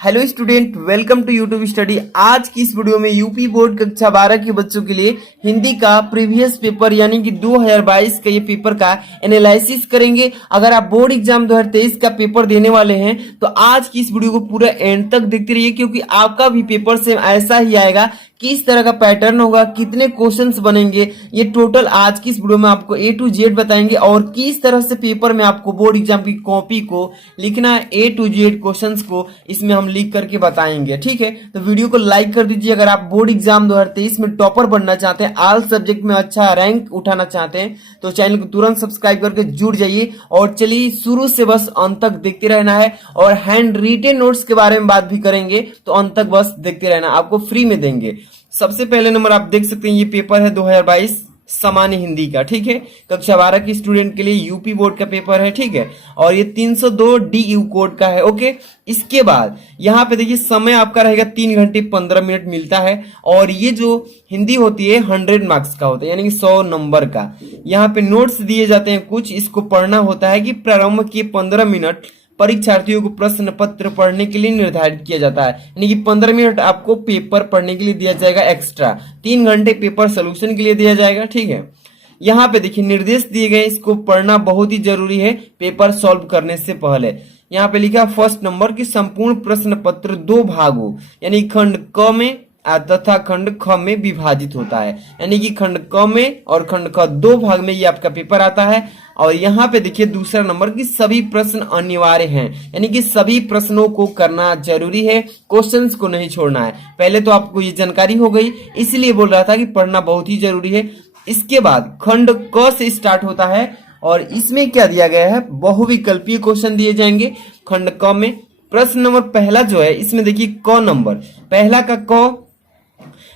Hello student, welcome to YouTube study. आज की इस वीडियो में यूपी बोर्ड कक्षा 12 के बच्चों के लिए हिंदी का प्रीवियस पेपर यानी कि 2022 का ये पेपर का एनालिसिस करेंगे। अगर आप बोर्ड एग्जाम 2023 का पेपर देने वाले हैं तो आज की इस वीडियो को पूरा एंड तक देखते रहिए, क्योंकि आपका भी पेपर से ऐसा ही आएगा। किस तरह का पैटर्न होगा, कितने क्वेश्चंस बनेंगे, ये टोटल आज की इस वीडियो में आपको A to Z बताएंगे और किस तरह से पेपर में आपको बोर्ड एग्जाम की कॉपी को लिखना है। A to Z क्वेश्चंस को इसमें हम लिख करके बताएंगे, ठीक है। तो वीडियो को लाइक कर दीजिए। अगर आप बोर्ड एग्जाम 2023 में टॉपर बनना चाहते हैं, ऑल सब्जेक्ट में अच्छा रैंक उठाना चाहते हैं, तो चैनल को तुरंत सब्सक्राइब करके जुड़ जाइए। और चलिए शुरू से बस अंत तक देखते रहना है। और हैंड रिटेन नोट्स के बारे में बात भी करेंगे, तो अंत तक बस देखते रहना, आपको फ्री में देंगे। सबसे पहले नंबर आप देख सकते हैं, ये पेपर है 2022 सामान्य हिंदी का, ठीक है। कक्षा 12 की स्टूडेंट के लिए यूपी बोर्ड का पेपर है, ठीक है। और ये 302 DU कोड का है, ओके। इसके बाद यहाँ पे देखिए समय आपका रहेगा 3 घंटे 15 मिनट मिलता है। और ये जो हिंदी होती है 100 मार्क्स का होता है, यानी कि 100 नंबर का। यहाँ पे नोट्स दिए जाते हैं कुछ, इसको पढ़ना होता है कि प्रारंभ के 15 मिनट परीक्षार्थियों को प्रश्न पत्र पढ़ने के लिए निर्धारित किया जाता है, यानी कि 15 मिनट आपको पेपर पढ़ने के लिए दिया जाएगा एक्स्ट्रा। 3 घंटे पेपर सोल्यूशन के लिए दिया जाएगा, ठीक है। यहाँ पे देखिए निर्देश दिए गए, इसको पढ़ना बहुत ही जरूरी है पेपर सॉल्व करने से पहले। यहाँ पे लिखा फर्स्ट नंबर की संपूर्ण प्रश्न पत्र 2 भागों यानी खंड क में तथा खंड ख में विभाजित होता है, यानी कि खंड क में और खंड ख 2 भाग में ये आपका पेपर आता है। और यहाँ पे देखिए दूसरा नंबर की सभी प्रश्न अनिवार्य हैं, यानी कि सभी प्रश्नों को करना जरूरी है, क्वेश्चंस को नहीं छोड़ना है। पहले तो आपको ये जानकारी हो गई, इसलिए बोल रहा था कि पढ़ना बहुत ही जरूरी है। इसके बाद खंड क से स्टार्ट होता है और इसमें क्या दिया गया है, बहुविकल्पीय क्वेश्चन दिए जाएंगे खंड क में। प्रश्न नंबर पहला जो है इसमें देखिए क नंबर, पहला का क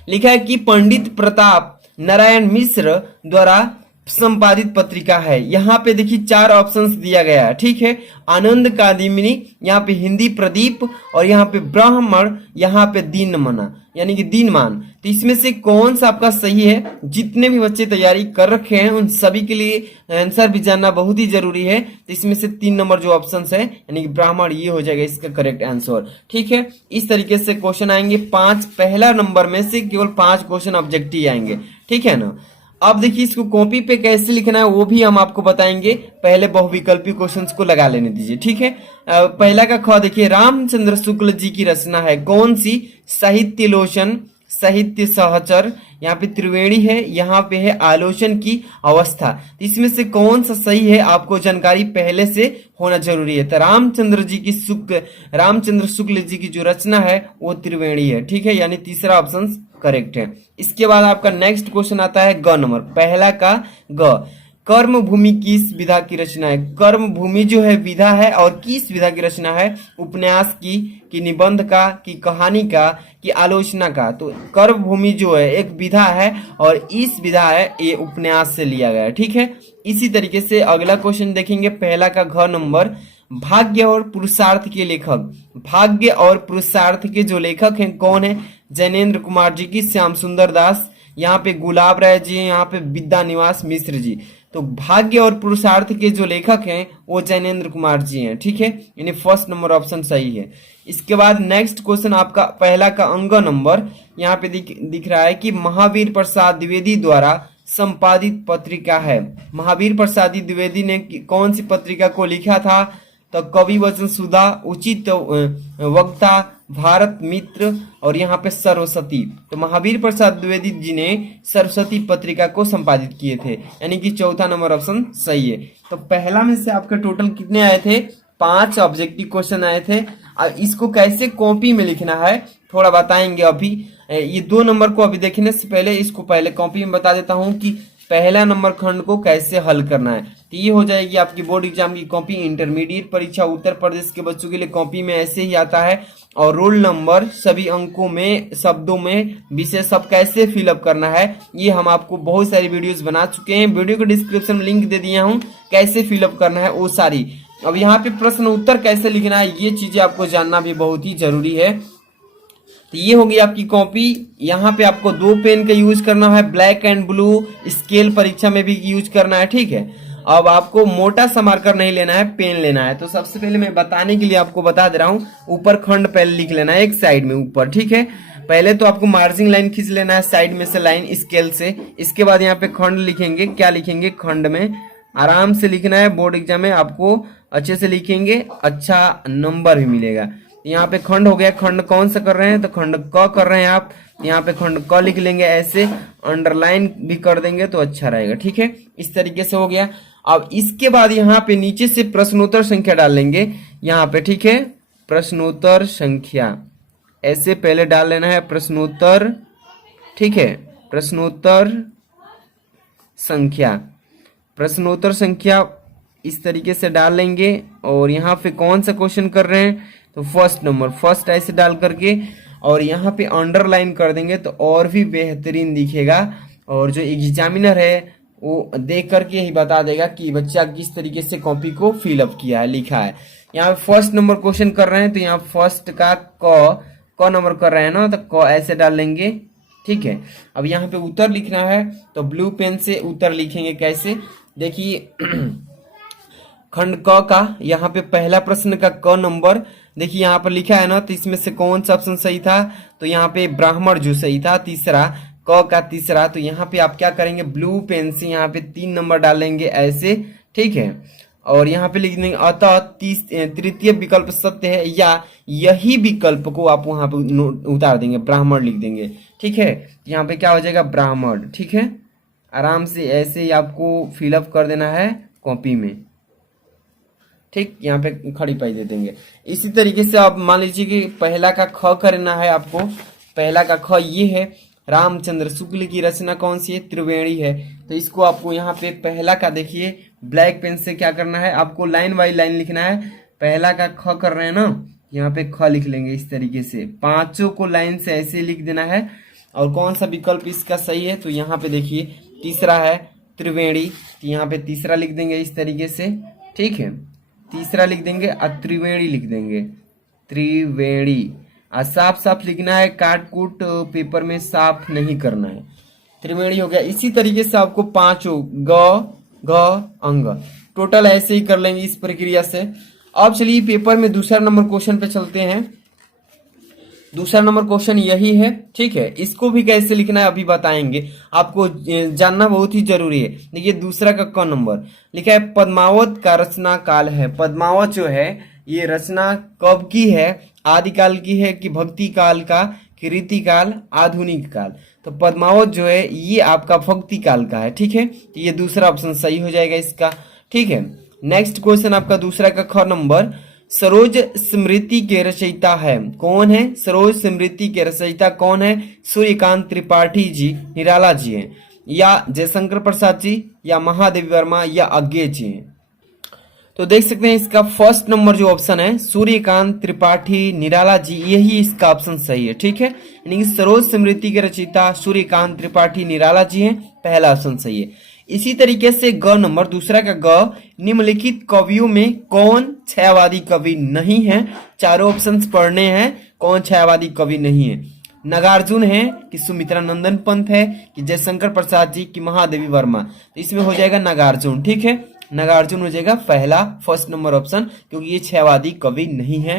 लिखा है कि पंडित प्रताप नारायण मिश्र द्वारा संपादित पत्रिका है। यहाँ पे देखिए 4 ऑप्शंस दिया गया है, ठीक है। आनंद कादिमिनी, यहाँ पे हिंदी प्रदीप, और यहाँ पे ब्राह्मण, यहाँ पे दीनमना यानी कि दीनमान। तो इसमें से कौन सा आपका सही है, जितने भी बच्चे तैयारी कर रखे हैं उन सभी के लिए आंसर भी जानना बहुत ही जरूरी है। तो इसमें से 3 नंबर जो ऑप्शन है यानी कि ब्राह्मण, ये हो जाएगा इसका करेक्ट आंसर, ठीक है। इस तरीके से क्वेश्चन आएंगे 5, पहला नंबर में से केवल 5 क्वेश्चन ऑब्जेक्टिव आएंगे, ठीक है ना। अब देखिए इसको कॉपी पे कैसे लिखना है वो भी हम आपको बताएंगे। पहले बहुविकल्पी क्वेश्चंस को लगा लेने दीजिए, ठीक है। पहला का ख देखिए, रामचंद्र शुक्ल जी की रचना है कौन सी, साहित्य लोचन, साहित्य सहचर, यहाँ पे त्रिवेणी है, यहाँ पे है आलोचन की अवस्था। तो इसमें से कौन सा सही है आपको जानकारी पहले से होना जरूरी है। तो रामचंद्र शुक्ल जी की जो रचना है वो त्रिवेणी है, ठीक है, यानी तीसरा ऑप्शन करेक्ट है। इसके बाद आपका नेक्स्ट क्वेश्चन आता है ग नंबर, पहला का ग, कर्म भूमि किस विधा की रचना है। कर्म भूमि जो है विधा है, और किस विधा की रचना है, उपन्यास की निबंध का, की कहानी का, की आलोचना का। तो कर्म भूमि जो है एक विधा है और इस विधा है ये उपन्यास से लिया गया है, ठीक है। इसी तरीके से अगला क्वेश्चन देखेंगे, पहला का घ नंबर, भाग्य और पुरुषार्थ के लेखक। भाग्य और पुरुषार्थ के जो लेखक हैं कौन है, जैनेन्द्र कुमार जी की, श्याम सुंदर दास, यहाँ पे गुलाब राय जी, यहाँ पे विद्या निवास मिश्र जी। तो भाग्य और पुरुषार्थ के जो लेखक हैं वो जैनेन्द्र कुमार जी हैं, ठीक है, यानी फर्स्ट नंबर ऑप्शन सही है। इसके बाद नेक्स्ट क्वेश्चन आपका पहला का अंग नंबर, यहाँ पे दिख रहा है कि महावीर प्रसाद द्विवेदी द्वारा संपादित पत्रिका है। महावीर प्रसाद द्विवेदी ने कौन सी पत्रिका को लिखा था, तो कवि वचन सुधा, उचित वक्ता, भारत मित्र, और यहाँ पे सरस्वती। तो महावीर प्रसाद द्विवेदी जी ने सरस्वती पत्रिका को संपादित किए थे, यानी कि चौथा नंबर ऑप्शन सही है। तो पहला में से आपके टोटल कितने आए थे, 5 ऑब्जेक्टिव क्वेश्चन आए थे। अब इसको कैसे कॉपी में लिखना है थोड़ा बताएंगे अभी। ये 2 नंबर को अभी देखने से पहले इसको पहले कॉपी में बता देता हूँ कि पहला नंबर खंड को कैसे हल करना है। तो ये हो जाएगी आपकी बोर्ड एग्जाम की कॉपी। इंटरमीडिएट परीक्षा उत्तर प्रदेश के बच्चों के लिए कॉपी में ऐसे ही आता है। और रोल नंबर, सभी अंकों में, शब्दों में, विषय सब कैसे फिलअप करना है ये हम आपको बहुत सारी वीडियोस बना चुके हैं। वीडियो के डिस्क्रिप्शन में लिंक दे दिया हूँ, कैसे फिलअप करना है वो सारी। अब यहाँ पे प्रश्न उत्तर कैसे लिखना है ये चीजें आपको जानना भी बहुत ही जरूरी है। तो ये होगी आपकी कॉपी। यहाँ पे आपको 2 पेन का यूज करना है, ब्लैक एंड ब्लू, स्केल परीक्षा में भी यूज करना है, ठीक है। अब आपको मोटा सा मार्कर नहीं लेना है, पेन लेना है। तो सबसे पहले मैं बताने के लिए आपको बता दे रहा हूँ, ऊपर खंड पहले लिख लेना है एक साइड में ऊपर, ठीक है। पहले तो आपको मार्जिंग लाइन खींच लेना है साइड में से लाइन स्केल से। इसके बाद यहाँ पे खंड लिखेंगे, क्या लिखेंगे, खंड में आराम से लिखना है, बोर्ड एग्जाम में आपको अच्छे से लिखेंगे, अच्छा नंबर भी मिलेगा। यहाँ पे खंड हो गया, खंड कौन सा कर रहे हैं, तो खंड क कर रहे हैं आप। यहाँ पे खंड क लिख लेंगे, ऐसे अंडरलाइन भी कर देंगे तो अच्छा रहेगा, ठीक है। इस तरीके से हो गया। अब इसके बाद यहाँ पे नीचे से प्रश्नोत्तर संख्या डाल लेंगे यहाँ पे, ठीक है। प्रश्नोत्तर संख्या ऐसे पहले डाल लेना है, प्रश्नोत्तर, ठीक है। प्रश्नोत्तर संख्या, प्रश्नोत्तर संख्या इस तरीके से डाल लेंगे। और यहाँ पे कौन सा क्वेश्चन कर रहे हैं, तो फर्स्ट नंबर, फर्स्ट ऐसे डाल करके और यहाँ पे अंडरलाइन कर देंगे तो और भी बेहतरीन दिखेगा। और जो एग्जामिनर है वो देख करके ही बता देगा कि बच्चा किस तरीके से कॉपी को फिलअप किया है, लिखा है। यहाँ पे फर्स्ट नंबर क्वेश्चन कर रहे हैं तो यहाँ फर्स्ट का क नंबर कर रहे हैं ना, तो क ऐसे डाल लेंगे, ठीक है। अब यहाँ पे उत्तर लिखना है तो ब्लू पेन से उत्तर लिखेंगे, कैसे, देखिए खंड क का यहाँ पे पहला प्रश्न का क नंबर देखिए यहाँ पर लिखा है ना, तो इसमें से कौन सा ऑप्शन सही था, तो यहाँ पे ब्राह्मण जो सही था, तीसरा क का तीसरा। तो यहाँ पे आप क्या करेंगे, ब्लू पेन से यहाँ पे 3 नंबर डालेंगे ऐसे, ठीक है। और यहाँ पे लिख देंगे अतः तृतीय विकल्प सत्य है, या यही विकल्प को आप वहां पे उतार देंगे, ब्राह्मण लिख देंगे, ठीक है। यहाँ पे क्या हो जाएगा, ब्राह्मण, ठीक है। आराम से ऐसे ही आपको फिलअप कर देना है कॉपी में, ठीक। यहाँ पे खड़ी पाई दे देंगे। इसी तरीके से आप मान लीजिए कि पहला का ख करना है आपको। पहला का ख ये है, रामचंद्र शुक्ल की रचना कौन सी है, त्रिवेणी है। तो इसको आपको यहाँ पे पहला का देखिए ब्लैक पेन से क्या करना है, आपको लाइन बाई लाइन लिखना है। पहला का ख कर रहे हैं ना, यहाँ पे ख लिख लेंगे इस तरीके से, पांचों को लाइन से ऐसे लिख देना है। और कौन सा विकल्प इसका सही है, तो यहाँ पे देखिए तीसरा है त्रिवेणी, तो यहाँ पे तीसरा लिख देंगे इस तरीके से, ठीक है। तीसरा लिख देंगे और त्रिवेणी लिख देंगे, त्रिवेणी। और साफ साफ लिखना है, काट कूट पेपर में साफ नहीं करना है। त्रिवेणी हो गया। इसी तरीके से आपको पांचों ग घ अंग टोटल ऐसे ही कर लेंगे इस प्रक्रिया से। अब चलिए पेपर में दूसरा नंबर क्वेश्चन पे चलते हैं। दूसरा नंबर क्वेश्चन यही है, ठीक है। इसको भी कैसे लिखना है अभी बताएंगे, आपको जानना बहुत ही जरूरी है। देखिए दूसरा का क नंबर लिखा है, पद्मावत का रचना काल है। पद्मावत जो है ये रचना कब की है, आदिकाल की है कि भक्ति काल का, कि रीति काल, आधुनिक काल। तो पद्मावत जो है ये आपका भक्ति काल का है, ठीक है। तो ये दूसरा ऑप्शन सही हो जाएगा इसका, ठीक है। नेक्स्ट क्वेश्चन आपका दूसरा का ख नंबर, सरोज स्मृति के रचयिता है कौन है, सरोज स्मृति के रचयिता कौन है, सूर्यकांत त्रिपाठी जी, निराला जी हैं, या जयशंकर प्रसाद जी, या महादेवी वर्मा, या अज्ञे जी हैं। तो देख सकते हैं इसका फर्स्ट नंबर जो ऑप्शन है सूर्यकांत त्रिपाठी निराला जी, यही इसका ऑप्शन सही है, ठीक है। यानी कि सरोज स्मृति के रचयिता सूर्यकांत त्रिपाठी निराला जी हैं, पहला ऑप्शन सही है। इसी तरीके से ग नंबर दूसरा का ग, निम्नलिखित कवियों में कौन छायावादी कवि नहीं है। चारों ऑप्शंस पढ़ने हैं, कौन छायावादी कवि नहीं है। नागार्जुन है कि सुमित्रा नंदन पंत है, कि जयशंकर प्रसाद जी, की महादेवी वर्मा। तो इसमें हो जाएगा नागार्जुन, ठीक है। नागार्जुन हो जाएगा पहला, फर्स्ट नंबर ऑप्शन, क्योंकि ये छायावादी कवि नहीं है।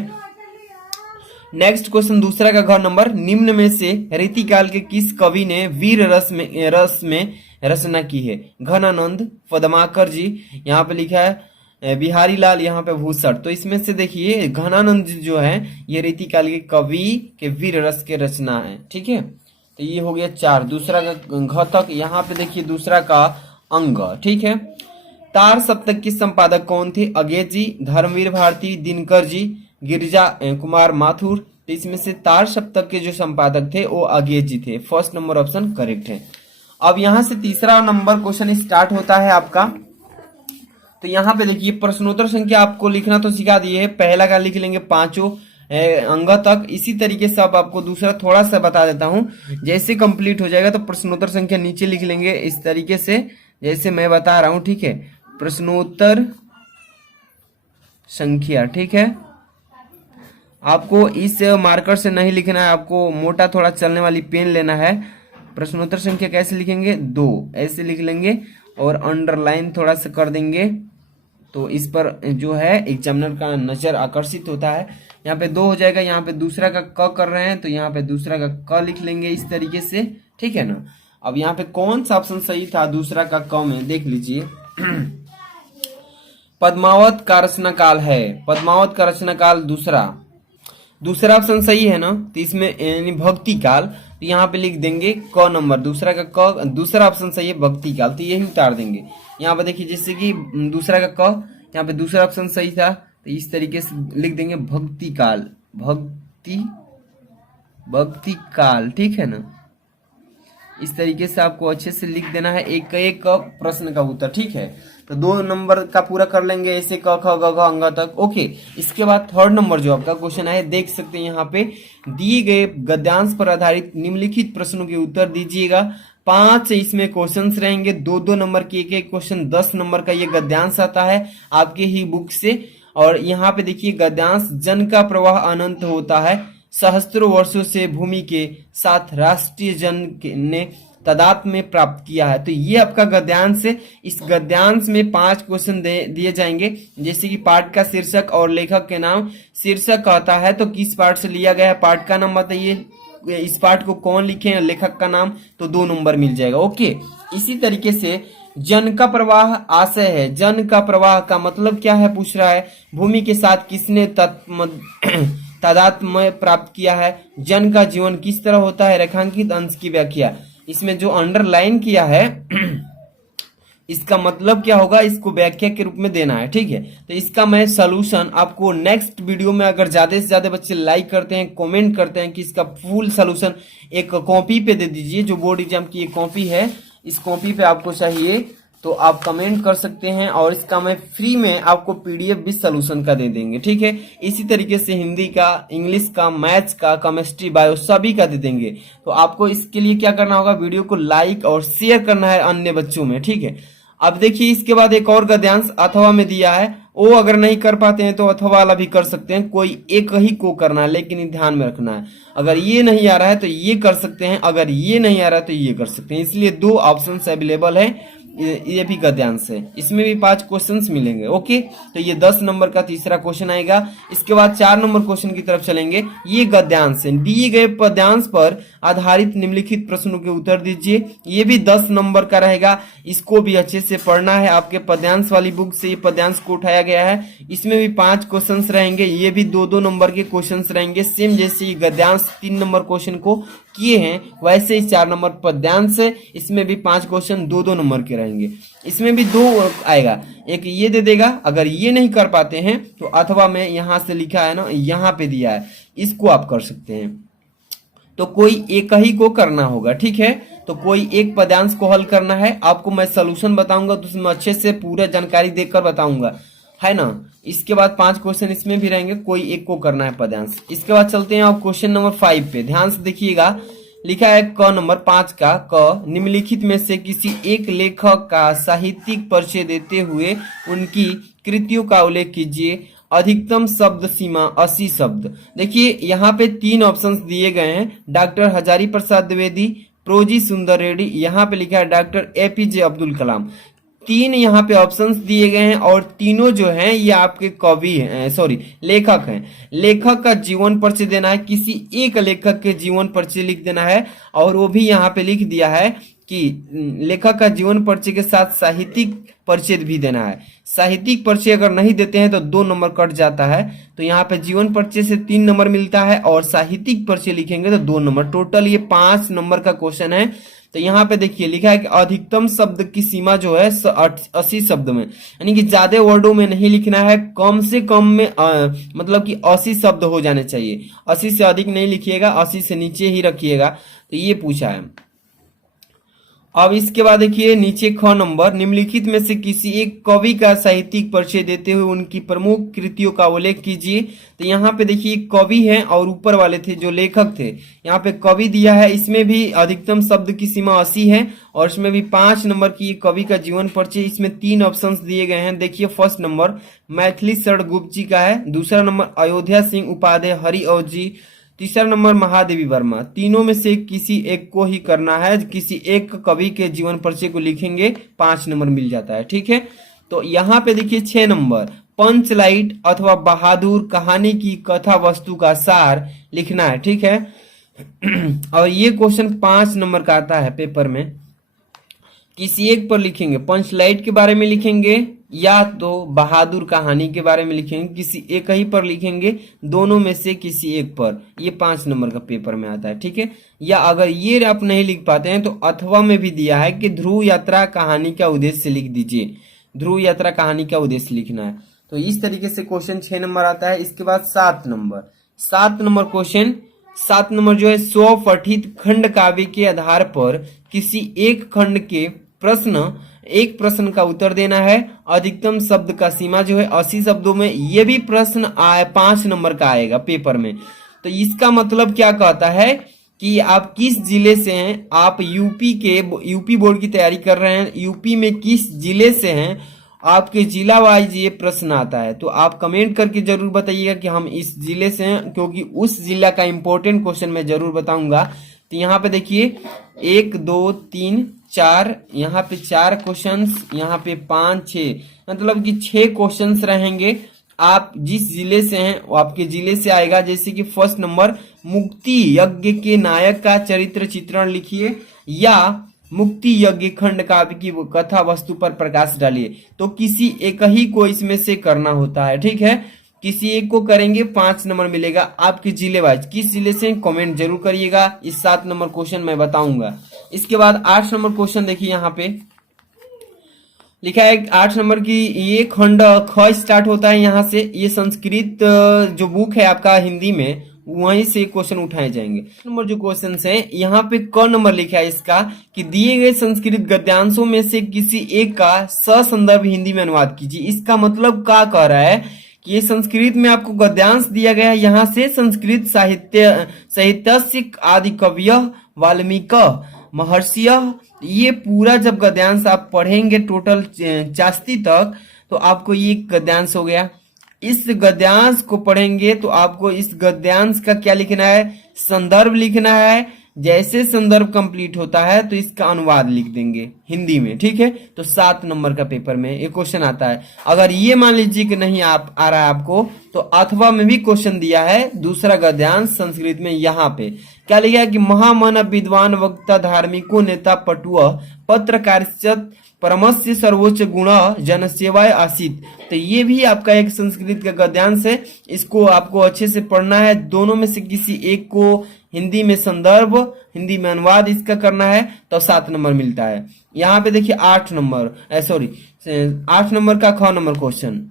नेक्स्ट क्वेश्चन दूसरा का घ नंबर, निम्न में से रीतिकाल के किस कवि ने वीर रस में रचना की है। घनानंद, पद्माकर जी, यहाँ पे लिखा है बिहारी लाल, यहाँ पे भूसट। तो इसमें से देखिए घनानंद जो है ये रीतिकाल के कवि के वीर रस के रचना है, ठीक है। तो ये हो गया 4। दूसरा का घ तक, यहाँ पे देखिए दूसरा का अंग, ठीक है। तार सप्तक के संपादक कौन थे, अज्ञे जी, धर्मवीर भारती, दिनकर जी, गिरिजा कुमार माथुर। तो इसमें से तार सप्तक के जो संपादक थे वो अज्ञे जी थे, फर्स्ट नंबर ऑप्शन करेक्ट है। अब यहां से तीसरा नंबर क्वेश्चन स्टार्ट होता है आपका। तो यहाँ पे देखिए प्रश्नोत्तर संख्या आपको लिखना तो सिखा दिए है, पहला का लिख लेंगे पांचों अंग तक। इसी तरीके से अब आपको दूसरा थोड़ा सा बता देता हूं, जैसे कंप्लीट हो जाएगा तो प्रश्नोत्तर संख्या नीचे लिख लेंगे इस तरीके से जैसे मैं बता रहा हूं, ठीक है। प्रश्नोत्तर संख्या, ठीक है। आपको इस मार्कर से नहीं लिखना है, आपको मोटा थोड़ा चलने वाली पेन लेना है। प्रश्नोत्तर संख्या कैसे लिखेंगे, 2 ऐसे लिख लेंगे और अंडरलाइन थोड़ा सा कर देंगे, तो इस पर जो है एग्जामिनर का नजर आकर्षित होता है। यहाँ पे 2 हो जाएगा। यहाँ पे दूसरा का क कर रहे हैं तो यहाँ पे दूसरा का क लिख लेंगे इस तरीके से, ठीक है ना। अब यहाँ पे कौन सा ऑप्शन सही था दूसरा का क में, देख लीजिए। पद्मावत का रचना काल है, पद्मावत का रचना काल दूसरा ऑप्शन सही है ना। तो इसमें यानी भक्ति काल, तो यहाँ पे लिख देंगे क नंबर, दूसरा का क, दूसरा ऑप्शन सही है भक्ति काल, तो यही उतार देंगे। यहाँ पे देखिए जैसे कि दूसरा का क, यहाँ पे दूसरा ऑप्शन सही था, तो इस तरीके से लिख देंगे भक्ति काल, भक्ति काल, ठीक है ना। इस तरीके से आपको अच्छे से लिख देना है एक एक प्रश्न का उत्तर, ठीक है। तो 2 नंबर का पूरा कर लेंगे ऐसे क ख ग घ अंग तक, ओके। इसके बाद 3rd नंबर जो आपका क्वेश्चन है, देख सकते हैं यहाँ पे दिए गए गद्यांश पर आधारित निम्नलिखित प्रश्नों के उत्तर दीजिएगा। 5 इसमें क्वेश्चंस रहेंगे, 2-2 नंबर के एक क्वेश्चन, 10 नंबर का ये गद्यांश आता है आपके ही बुक से। और यहाँ पे देखिए गद्यांश, जन का प्रवाह अनंत होता है, सहस्त्रों वर्षों से भूमि के साथ राष्ट्रीय जन ने तादात्म्य में प्राप्त किया है। तो ये आपका गद्यांश है। इस गद्यांश में 5 क्वेश्चन दिए जाएंगे, जैसे कि पाठ का शीर्षक और लेखक के नाम। शीर्षक कहता है तो किस पाठ से लिया गया है, पाठ का नाम बताइए, इस पाठ को कौन लिखे हैं, लेखक का नाम, तो 2 नंबर मिल जाएगा, ओके। इसी तरीके से जन का प्रवाह आशय है, जन का प्रवाह का मतलब क्या है पूछ रहा है, भूमि के साथ किसने तादात्म्य प्राप्त किया है, जन का जीवन किस तरह होता है, रेखांकित अंश की व्याख्या। इसमें जो अंडरलाइन किया है इसका मतलब क्या होगा, इसको व्याख्या के रूप में देना है, ठीक है। तो इसका मैं सलूशन आपको नेक्स्ट वीडियो में, अगर ज्यादा से ज्यादा बच्चे लाइक करते हैं, कमेंट करते हैं कि इसका फुल सलूशन एक कॉपी पे दे दीजिए, जो बोर्ड एग्जाम की एक कॉपी है, इस कॉपी पे आपको चाहिए तो आप कमेंट कर सकते हैं, और इसका मैं फ्री में आपको पीडीएफ भी सलूशन का दे देंगे, ठीक है। इसी तरीके से हिंदी का, इंग्लिश का, मैथ्स का, केमिस्ट्री, बायो सभी का दे देंगे। तो आपको इसके लिए क्या करना होगा, वीडियो को लाइक और शेयर करना है अन्य बच्चों में, ठीक है। अब देखिए इसके बाद एक और गद्यांश अथवा में दिया है, वो अगर नहीं कर पाते हैं तो अथवा वाला भी कर सकते हैं, कोई एक ही को करना है, लेकिन ध्यान में रखना है अगर ये नहीं आ रहा है तो ये कर सकते हैं, अगर ये नहीं आ रहा है तो ये कर सकते हैं। इसलिए 2 ऑप्शंस अवेलेबल है, ये भी गद्यांश है, इसमें भी 5 क्वेश्चंस मिलेंगे, ओके। तो ये 10 नंबर का तीसरा क्वेश्चन आएगा। इसके बाद 4 नंबर क्वेश्चन की तरफ चलेंगे। ये गद्यांश है, दिए गए पद्यांश पर आधारित निम्नलिखित प्रश्नों के उत्तर दीजिए। ये भी 10 नंबर का रहेगा, इसको भी अच्छे से पढ़ना है। आपके पद्यांश वाली बुक से ये पद्यांश को उठाया गया है। इसमें भी 5 क्वेश्चंस रहेंगे, ये भी 2-2 नंबर के क्वेश्चंस रहेंगे, सेम जैसे गद्यांश 3 नंबर क्वेश्चन को किए हैं वैसे ही 4 नंबर पद्यांश है। इसमें भी 5 क्वेश्चन 2-2 नंबर के रहेंगे। इसमें भी 2 आएगा, एक ये दे देगा, अगर ये नहीं कर पाते हैं तो अथवा में यहाँ से लिखा है ना, यहाँ पे दिया है, इसको आप कर सकते हैं। तो कोई एक ही को करना होगा, ठीक है। तो कोई एक पद्यांश को हल करना है, आपको मैं सलूशन बताऊंगा तो उसमें अच्छे से पूरा जानकारी देकर बताऊंगा, है ना। इसके बाद 5 क्वेश्चन इसमें भी रहेंगे, कोई एक को करना है पद्यांश। इसके बाद चलते हैं आप क्वेश्चन नंबर 5 पे, ध्यान से देखिएगा। लिखा है क नंबर 5 का क, निम्नलिखित में से किसी एक लेखक का साहित्यिक परिचय देते हुए उनकी कृतियों का उल्लेख कीजिए। अधिकतम शब्द सीमा 80 शब्द। देखिए यहाँ पे 3 ऑप्शंस दिए गए हैं, डॉक्टर हजारी प्रसाद द्विवेदी, प्रोजी सुंदर रेड्डी, यहाँ पे लिखा है डॉक्टर एपीजे अब्दुल कलाम। 3 यहाँ पे ऑप्शंस दिए गए हैं और तीनों जो हैं ये आपके कवि हैं, सॉरी लेखक हैं। लेखक का जीवन परिचय देना है, किसी एक लेखक के जीवन परिचय लिख देना है, और वो भी यहाँ पे लिख दिया है कि लेखक का जीवन परिचय के साथ साहित्यिक परिचय भी देना है। साहित्यिक परिचय अगर नहीं देते हैं तो 2 नंबर कट जाता है। तो यहाँ पे जीवन परिचय से 3 नंबर मिलता है और साहित्यिक परिचय लिखेंगे तो 2 नंबर। टोटल ये 5 नंबर का क्वेश्चन है। तो यहाँ पे देखिए लिखा है कि अधिकतम शब्द की सीमा जो है 80 शब्द में, यानी कि ज्यादा वर्डों में नहीं लिखना है, कम से कम में मतलब कि 80 शब्द हो जाने चाहिए। 80 से अधिक नहीं लिखिएगा, 80 से नीचे ही रखिएगा। तो ये पूछा है। अब इसके बाद देखिए नीचे ख नंबर, निम्नलिखित में से किसी एक कवि का साहित्यिक परिचय देते हुए उनकी प्रमुख कृतियों का उल्लेख कीजिए। तो यहाँ पे देखिए कवि हैं और ऊपर वाले थे जो लेखक थे, यहाँ पे कवि दिया है। इसमें भी अधिकतम शब्द की सीमा 80 है और इसमें भी 5 नंबर की कवि का जीवन परिचय। इसमें 3 ऑप्शंस दिए गए हैं। देखिए फर्स्ट नंबर मैथिली शरण गुप्त जी का है, दूसरा नंबर अयोध्या सिंह उपाध्याय हरिऔध जी, तीसरा नंबर महादेवी वर्मा। तीनों में से किसी एक को ही करना है, किसी एक कवि के जीवन परिचय को लिखेंगे, 5 नंबर मिल जाता है। ठीक है, तो यहाँ पे देखिए 6 नंबर पंचलाइट अथवा बहादुर कहानी की कथा वस्तु का सार लिखना है। ठीक है, और ये क्वेश्चन 5 नंबर का आता है पेपर में। किसी एक पर लिखेंगे, पंचलाइट के बारे में लिखेंगे या तो बहादुर कहानी के बारे में लिखेंगे, किसी एक ही पर लिखेंगे, दोनों में से किसी एक पर। ये 5 नंबर का पेपर में आता है। ठीक है, या अगर ये आप नहीं लिख पाते हैं तो अथवा में भी दिया है कि ध्रुव यात्रा कहानी का उद्देश्य लिख दीजिए। ध्रुव यात्रा कहानी का उद्देश्य लिखना है। तो इस तरीके से क्वेश्चन 6 नंबर आता है। इसके बाद 7 नंबर क्वेश्चन 7 नंबर जो है, स्वपठित खंड काव्य के आधार पर किसी एक खंड के एक प्रश्न का उत्तर देना है। अधिकतम शब्द का सीमा जो है 80 शब्दों में। ये भी प्रश्न 5 नंबर का आएगा पेपर में। तो इसका मतलब क्या कहता है कि आप किस जिले से हैं, आप यूपी बोर्ड की तैयारी कर रहे हैं, यूपी में किस जिले से हैं, आपके जिला वाइज ये प्रश्न आता है। तो आप कमेंट करके जरूर बताइएगा कि हम इस जिले से हैं, क्योंकि उस जिला का इंपॉर्टेंट क्वेश्चन मैं जरूर बताऊंगा। तो यहाँ पे देखिए 1 2 3 4, यहाँ पे 4 क्वेश्चंस, यहाँ पे 5 6, मतलब कि 6 क्वेश्चंस रहेंगे। आप जिस जिले से हैं वो आपके जिले से आएगा। जैसे कि फर्स्ट नंबर, मुक्ति यज्ञ के नायक का चरित्र चित्रण लिखिए या मुक्ति यज्ञ खंड काव्य की कथा वस्तु पर प्रकाश डालिए। तो किसी एक ही को इसमें से करना होता है। ठीक है, किसी एक को करेंगे, 5 नंबर मिलेगा। आपके जिले वाइज किस जिले से कमेंट जरूर करिएगा। इस 7 नंबर क्वेश्चन मैं बताऊंगा। इसके बाद 8 नंबर क्वेश्चन देखिए, यहाँ पे लिखा है 8 नंबर की, ये खंड ख स्टार्ट होता है यहाँ से। ये संस्कृत जो बुक है आपका हिंदी में, वहीं से क्वेश्चन उठाए जाएंगे। नंबर जो क्वेश्चन है यहाँ पे क नंबर लिखा है इसका कि दिए गए संस्कृत गद्यांशों में से किसी एक का ससंदर्भ हिंदी में अनुवाद कीजिए। इसका मतलब क्या कह रहा है कि ये संस्कृत में आपको गद्यांश दिया गया है, यहाँ से संस्कृत साहित्य आदि कविय वाल्मीकि महर्षि, ये पूरा जब गद्यांश आप पढ़ेंगे टोटल चास्ती तक, तो आपको ये गद्यांश हो गया। इस गद्यांश को पढ़ेंगे तो आपको इस गद्यांश का क्या लिखना है, संदर्भ लिखना है। जैसे संदर्भ कंप्लीट होता है तो इसका अनुवाद लिख देंगे हिंदी में। ठीक है, तो 7 नंबर का पेपर में एक क्वेश्चन आता है। अगर ये मान लीजिए कि नहीं आ रहा है आपको, तो अथवा में भी क्वेश्चन दिया है, दूसरा गद्यांश संस्कृत में। यहाँ पे क्या लिखा है कि महामानव विद्वान वक्ता धार्मिको नेता पटुआ पत्रकारित परमस्य सर्वोच्च गुण जन सेवाय आसित। तो ये भी आपका एक संस्कृत का गद्यांश है, इसको आपको अच्छे से पढ़ना है। दोनों में से किसी एक को हिंदी में संदर्भ, हिंदी में अनुवाद इसका करना है, तो 7 नंबर मिलता है। यहाँ पे देखिए 8 नंबर का ख नंबर क्वेश्चन,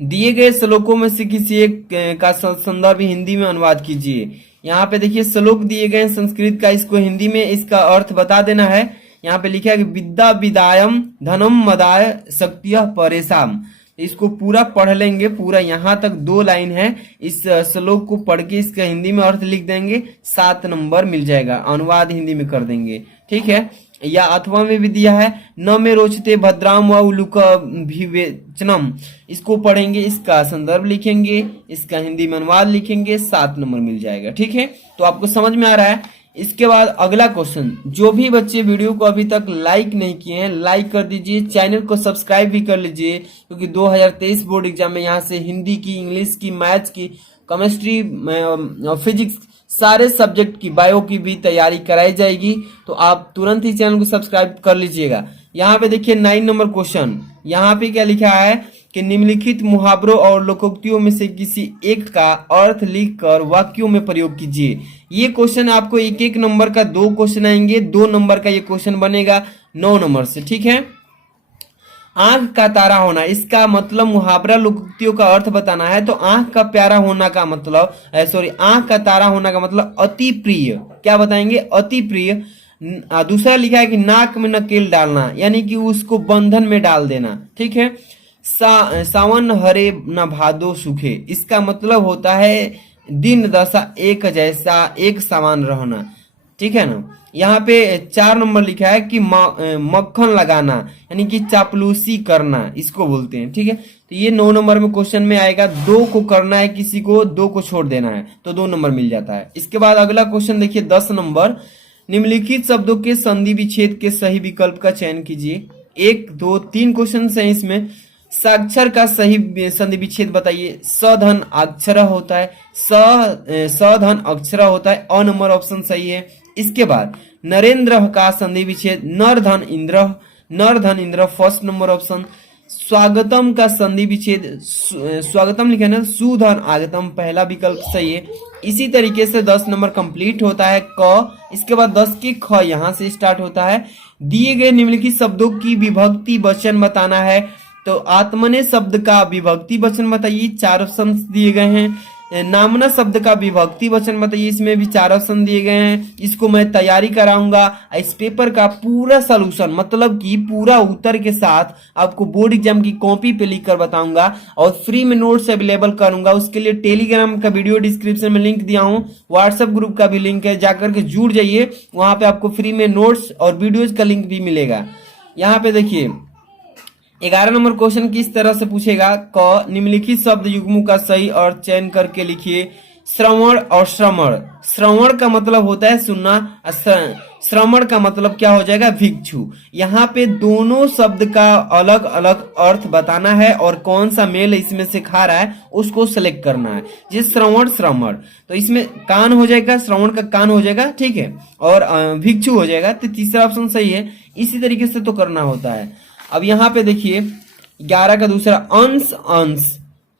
दिए गए श्लोकों में से किसी एक का संदर्भ हिंदी में अनुवाद कीजिए। यहाँ पे देखिए श्लोक दिए गए संस्कृत का, इसको हिंदी में इसका अर्थ बता देना है। यहाँ पे लिखा है कि विद्या विदायम धनम मदाय शक्तिय परेशाम। इसको पूरा पढ़ लेंगे, पूरा यहाँ तक 2 लाइन है। इस श्लोक को पढ़ के इसका हिंदी में अर्थ लिख देंगे, 7 नंबर मिल जाएगा। अनुवाद हिंदी में कर देंगे। ठीक है, या अथवा में भी दिया है, न में रोचते भद्राम व उलुक विवेचनम। इसको पढ़ेंगे, इसका संदर्भ लिखेंगे, इसका हिंदी में अनुवाद लिखेंगे, 7 नंबर मिल जाएगा। ठीक है, तो आपको समझ में आ रहा है। इसके बाद अगला क्वेश्चन, जो भी बच्चे वीडियो को अभी तक लाइक नहीं किए हैं, लाइक कर दीजिए, चैनल को सब्सक्राइब भी कर लीजिए, क्योंकि 2023 बोर्ड एग्जाम में यहाँ से हिंदी की, इंग्लिश की, मैथ्स की, केमिस्ट्री, फिजिक्स, सारे सब्जेक्ट की, बायो की भी तैयारी कराई जाएगी। तो आप तुरंत ही चैनल को सब्सक्राइब कर लीजिएगा। यहाँ पे देखिए 9 नंबर क्वेश्चन, यहाँ पे क्या लिखा है कि निम्नलिखित मुहावरों और लोकोक्तियों में से किसी एक का अर्थ लिखकर वाक्यों में प्रयोग कीजिए। ये क्वेश्चन आपको 1 नंबर का 2 क्वेश्चन आएंगे, 2 नंबर का ये क्वेश्चन बनेगा 9 नंबर से। ठीक है, आंख का तारा होना, इसका मतलब मुहावरा लोकोक्तियों का अर्थ बताना है। तो आंख का प्यारा होना का मतलब, आंख का तारा होना का मतलब अति प्रिय। क्या बताएंगे, अति प्रिय। दूसरा लिखा है कि नाक में नकेल डालना, यानी कि उसको बंधन में डाल देना। ठीक है, सावन हरे न भादो सूखे, इसका मतलब होता है दिन दशा एक जैसा, एक समान रहना। ठीक ठीक है ना। यहाँ पे 4 नंबर लिखा है कि मक्खन लगाना, यानी कि चापलूसी करना इसको बोलते हैं, ठीक है। तो ये 9 नंबर में क्वेश्चन में आएगा। 2 को करना है किसी को, 2 को छोड़ देना है, तो 2 नंबर मिल जाता है। इसके बाद अगला क्वेश्चन देखिए 10 नंबर, निम्नलिखित शब्दों के संधि विच्छेद के सही विकल्प का चयन कीजिए। 1 2 3 क्वेश्चन है इसमें। साक्षर का सही संधि विच्छेद बताइए। स धन अक्षर होता है, स धन अक्षर होता है, अ नंबर ऑप्शन सही है। इसके बाद नरेंद्र का संधि विच्छेद नर धन इंद्र, नर धन इंद्र फर्स्ट नंबर ऑप्शन। स्वागतम का संधि विच्छेद स्वागतम लिखा है ना, सुधन आगतम पहला विकल्प सही है। इसी तरीके से 10 नंबर कंप्लीट होता है क। इसके बाद 10 की ख यहां से स्टार्ट होता है। दिए गए निम्नलिखित शब्दों की विभक्ति वचन बताना है, तो आत्मने शब्द का विभक्ति वचन बताइए। 4 ऑप्शन दिए गए हैं। नामना शब्द का विभक्ति वचन बताइए, इसमें भी 4 ऑप्शन दिए गए हैं। इसको मैं तैयारी कराऊंगा। इस पेपर का पूरा सलूशन मतलब कि पूरा उत्तर के साथ आपको बोर्ड एग्जाम की कॉपी पे लिख कर बताऊंगा और फ्री में नोट्स अवेलेबल करूंगा। उसके लिए टेलीग्राम का वीडियो डिस्क्रिप्शन में लिंक दिया हूं, व्हाट्सएप ग्रुप का भी लिंक है, जाकर के जुड़ जाइए। वहां पे आपको फ्री में नोट्स और वीडियोज का लिंक भी मिलेगा। यहाँ पे देखिए 11 नंबर क्वेश्चन किस तरह से पूछेगा। क निम्नलिखित शब्द युग्मों का सही अर्थ चयन करके लिखिए। श्रवण और श्रमण, श्रवण का मतलब होता है सुनना, श्रमण का मतलब क्या हो जाएगा, भिक्षु। यहाँ पे दोनों शब्द का अलग अलग अर्थ बताना है और कौन सा मेल इसमें से खा रहा है उसको सेलेक्ट करना है। जिस श्रवण श्रमण, तो इसमें कान हो जाएगा, श्रवण का कान हो जाएगा, ठीक है, और भिक्षु हो जाएगा, तो तीसरा ऑप्शन सही है। इसी तरीके से तो करना होता है। अब यहाँ पे देखिए 11 का दूसरा अंश, अंश,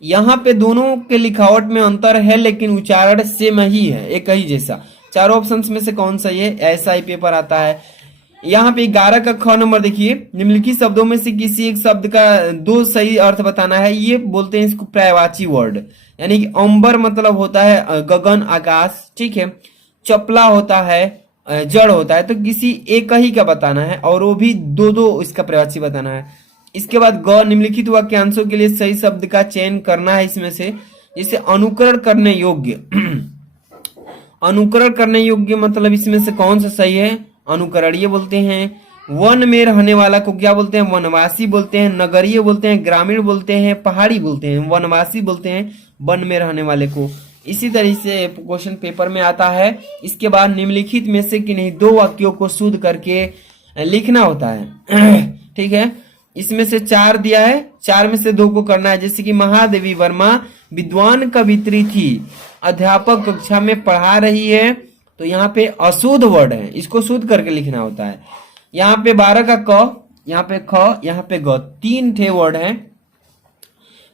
यहाँ पे दोनों के लिखावट में अंतर है लेकिन उच्चारण सेम ही है, एक ही जैसा। चारों ऑप्शंस में से कौन सही है, ऐसा ही पेपर आता है। यहाँ पे 11 का ख नंबर देखिए, निम्नलिखित शब्दों में से किसी एक शब्द का 2 सही अर्थ बताना है। ये बोलते हैं इसको पर्यायवाची वर्ड, यानी कि अंबर मतलब होता है गगन आकाश, ठीक है। चपला होता है जड़ होता है, तो किसी एक ही का बताना है और वो भी 2 इसका पर्यायवाची बताना है। इसके बाद ग निम्नलिखित वाक्यांशों के लिए सही शब्द का चयन करना है इसमें से। जैसे अनुकरण करने योग्य अनुकरण करने योग्य मतलब इसमें से कौन सा सही है, अनुकरणीय बोलते हैं। वन में रहने वाला को क्या बोलते हैं, वनवासी बोलते हैं। नगरीय बोलते हैं, ग्रामीण बोलते हैं, पहाड़ी बोलते हैं। वनवासी बोलते हैं वन में रहने वाले को। इसी तरह से क्वेश्चन पेपर में आता है। इसके बाद निम्नलिखित में से किन्हीं 2 वाक्यों को शुद्ध करके लिखना होता है, ठीक है। इसमें से 4 दिया है, 4 में से 2 को करना है। जैसे कि महादेवी वर्मा विद्वान कवित्री थी, अध्यापक कक्षा में पढ़ा रही है, तो यहाँ पे अशुद्ध वर्ड है, इसको शुद्ध करके लिखना होता है। यहाँ पे 12 का क, यहाँ पे ख, यहाँ पे ग, 3 ठे वर्ड है।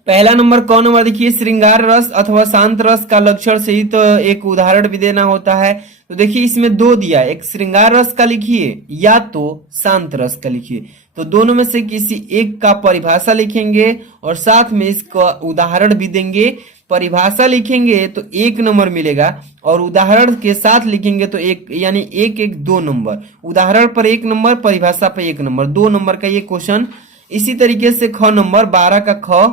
पहला नंबर क नंबर देखिए, श्रृंगार रस अथवा शांत रस का लक्षण सहित तो एक उदाहरण भी देना होता है। तो देखिए इसमें 2 दिया है, एक श्रृंगार रस का लिखिए या तो शांत रस का लिखिए। तो दोनों में से किसी एक का परिभाषा लिखेंगे और साथ में इसका उदाहरण भी देंगे। परिभाषा लिखेंगे तो 1 नंबर मिलेगा और उदाहरण के साथ लिखेंगे तो 1, यानी 1 1 2 नंबर। उदाहरण पर 1 नंबर, परिभाषा पर 1 नंबर, 2 नंबर का ये क्वेश्चन। इसी तरीके से ख नंबर 12 का ख,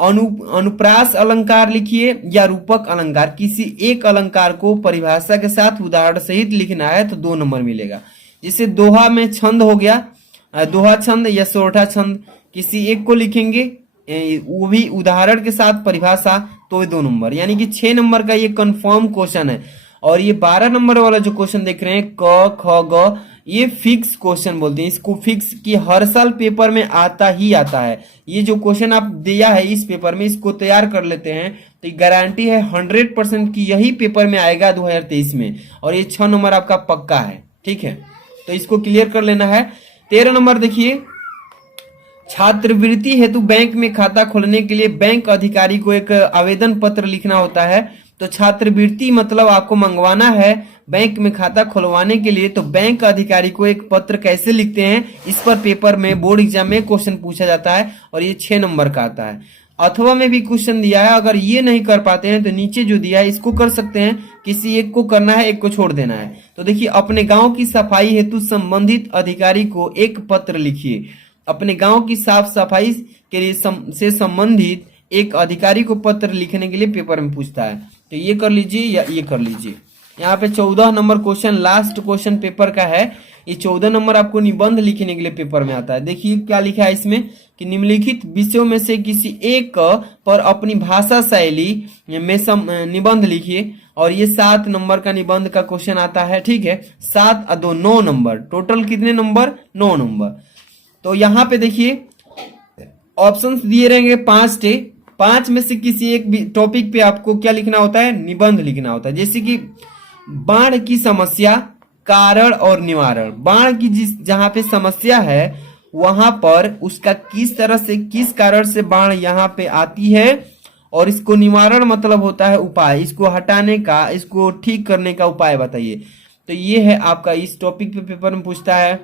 अनुप्रास अलंकार लिखिए या रूपक अलंकार, किसी एक अलंकार को परिभाषा के साथ उदाहरण सहित लिखना है तो 2 नंबर मिलेगा। जैसे दोहा में छंद हो गया, दोहा छंद या सोरठा छंद, किसी एक को लिखेंगे वो भी उदाहरण के साथ परिभाषा, तो 2 नंबर, यानी कि 6 नंबर का ये कंफर्म क्वेश्चन है। और ये 12 नंबर वाला जो क्वेश्चन देख रहे हैं क ख ग, ये फिक्स क्वेश्चन बोलते हैं इसको, फिक्स की हर साल पेपर में आता ही आता है। ये जो क्वेश्चन आप दिया है इस पेपर में, इसको तैयार कर लेते हैं तो गारंटी है 100% की यही पेपर में आएगा 2023 में, और ये 6 नंबर आपका पक्का है, ठीक है। तो इसको क्लियर कर लेना है। 13 नंबर देखिए, छात्रवृत्ति हेतु बैंक में खाता खोलने के लिए बैंक अधिकारी को एक आवेदन पत्र लिखना होता है। तो छात्रवृत्ति मतलब आपको मंगवाना है बैंक में खाता खुलवाने के लिए, तो बैंक अधिकारी को एक पत्र कैसे लिखते हैं, इस पर पेपर में बोर्ड एग्जाम में क्वेश्चन पूछा जाता है और ये 6 नंबर का आता है। अथवा में भी क्वेश्चन दिया है, अगर ये नहीं कर पाते हैं तो नीचे जो दिया है इसको कर सकते हैं, किसी एक को करना है, एक को छोड़ देना है। तो देखिए, अपने गांव की सफाई हेतु संबंधित अधिकारी को एक पत्र लिखिए। अपने गांव की साफ सफाई के लिए से संबंधित एक अधिकारी को पत्र लिखने के लिए पेपर में पूछता है, तो ये कर लीजिए या ये कर लीजिए। यहाँ पे 14 number question last question paper का है। ये 14 नंबर आपको निबंध लिखने के लिए पेपर में आता है। देखिए क्या लिखा है इसमें कि निम्नलिखित विषयों में से किसी एक पर अपनी भाषा शैली में निबंध लिखिए। और ये 7 नंबर का निबंध का क्वेश्चन आता है, ठीक है। 7 और 2 9 नंबर, टोटल कितने नंबर? 9 नंबर। तो यहाँ पे देखिए ऑप्शंस दिए रहेंगे 5 टे, 5 में से किसी एक टॉपिक पे आपको क्या लिखना होता है? निबंध लिखना होता है। जैसे कि बाढ़ की समस्या, कारण और निवारण। बाढ़ की जहां पे समस्या है वहां पर उसका किस तरह से, किस कारण से बाढ़ यहाँ पे आती है, और इसको निवारण मतलब होता है उपाय, इसको हटाने का, इसको ठीक करने का उपाय बताइए। तो ये है आपका इस टॉपिक पे पेपर में पूछता है।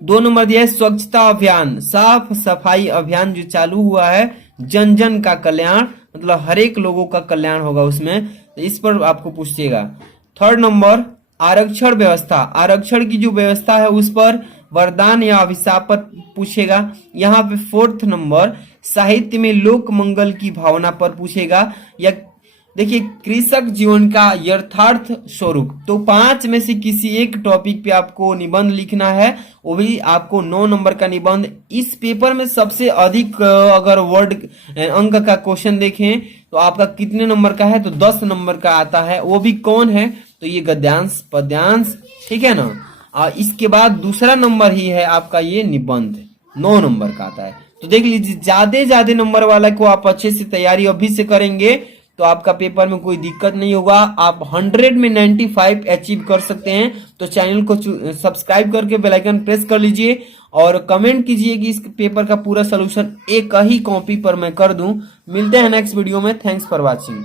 2 नंबर दिया है स्वच्छता अभियान, साफ सफाई अभियान जो चालू हुआ है, जन जन का कल्याण, मतलब हर एक लोगों का कल्याण होगा उसमें, तो इस पर आपको पूछिएगा। 3rd नंबर आरक्षण व्यवस्था, आरक्षण की जो व्यवस्था है उस पर वरदान या अभिशाप पर पूछेगा। यहाँ पे 4th नंबर साहित्य में लोक मंगल की भावना पर पूछेगा। या देखिए कृषक जीवन का यथार्थ स्वरूप। तो 5 में से किसी एक टॉपिक पे आपको निबंध लिखना है, वो भी आपको 9 नंबर का निबंध। इस पेपर में सबसे अधिक अगर वर्ड अंक का क्वेश्चन देखें तो आपका कितने नंबर का है? तो 10 नंबर का आता है। वो भी कौन है? तो ये गद्यांश पद्यांश, ठीक है ना। और इसके बाद दूसरा नंबर ही है आपका ये निबंध, 9 नंबर का आता है। तो देख लीजिए ज्यादा नंबर वाला को आप अच्छे से तैयारी अभी से करेंगे तो आपका पेपर में कोई दिक्कत नहीं होगा। आप 100 में 95 अचीव कर सकते हैं। तो चैनल को सब्सक्राइब करके बेल आइकन प्रेस कर लीजिए और कमेंट कीजिए कि इस पेपर का पूरा सलूशन एक ही कॉपी पर मैं कर दूं। मिलते हैं नेक्स्ट वीडियो में। Thanks for watching.